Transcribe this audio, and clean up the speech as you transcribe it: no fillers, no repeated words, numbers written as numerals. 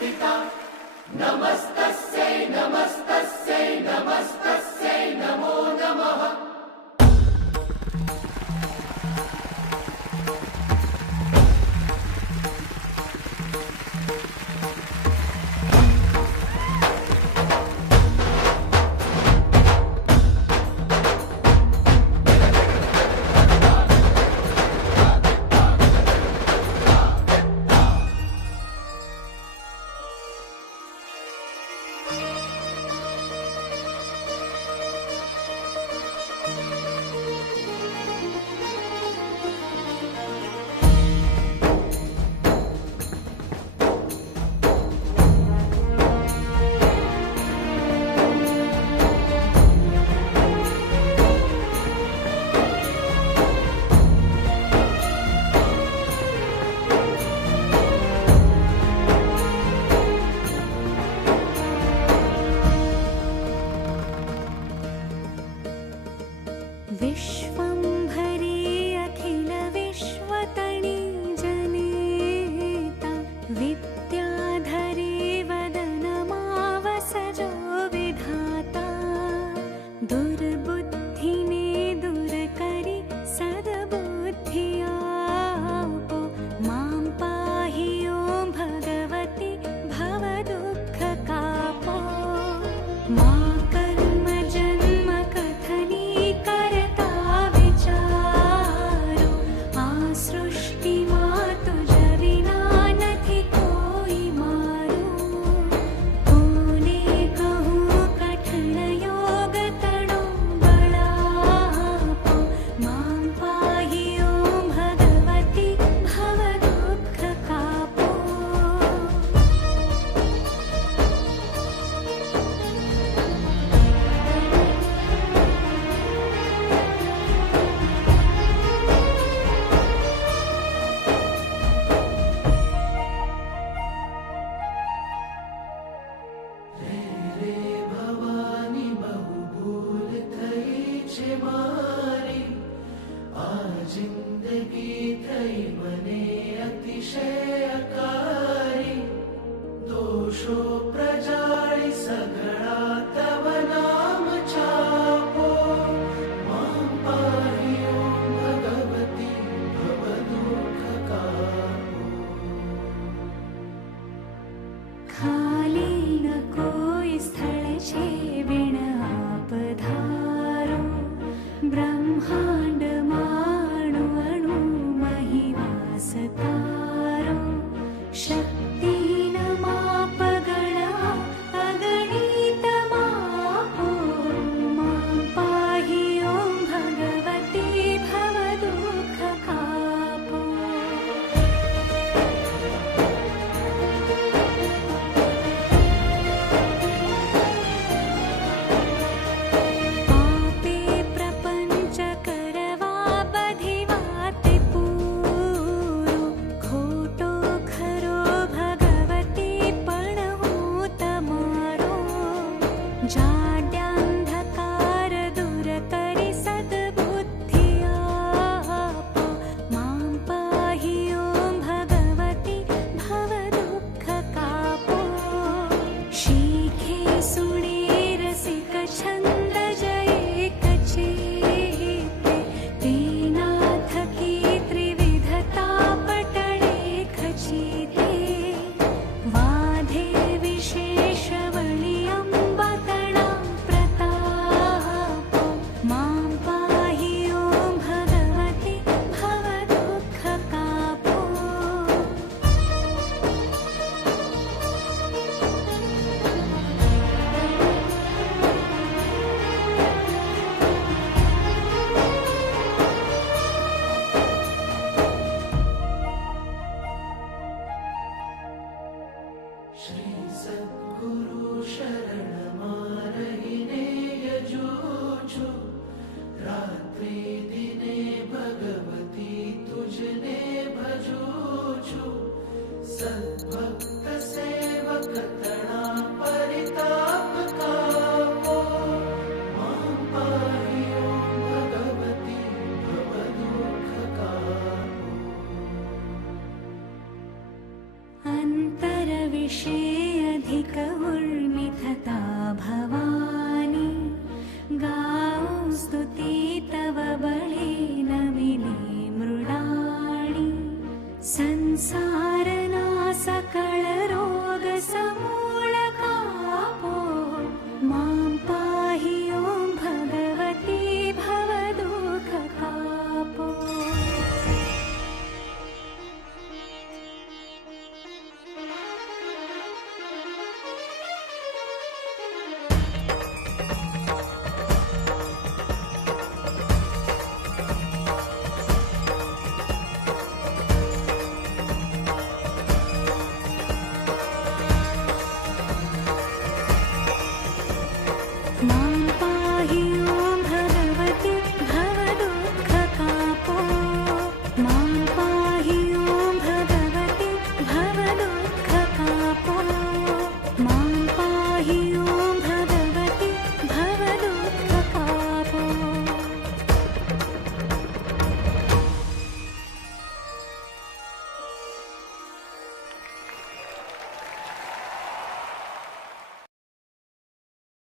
स्थिता नमस्तस्यै नमस्तस्यै नमस्तस्यै नमो नमः। विश्वंभरी अखिल विश्वतनी जनिता विद्याधरी वदनमावसजो विधाता दुर्बुद्धिने दूरकरि सद्बुद्धियापो मां पाहि ॐ भगवति भवदुःखकापो मा कर्म जन्म कथनी सृष्टि मातु जविना नथी कोई मारू कोने कहूँ कठिन योग तणो बड़ापो मां पाहि ॐ भगवति भव दुःख कापो। जिंदगी थई मने अतिशयकारी दोषो प्रजाळी सगळा तव नाम चापो मां पाहि ॐ भगवती भव दुःख कापो। खाली न कोई स्थल छे बिन आप धारो ब्रह्मांड माणु अणु मही वास तारो वर्षे अधिक उर्मिथता भवानी गाओ स्तुति तव बले नमिने मृडाणि संसार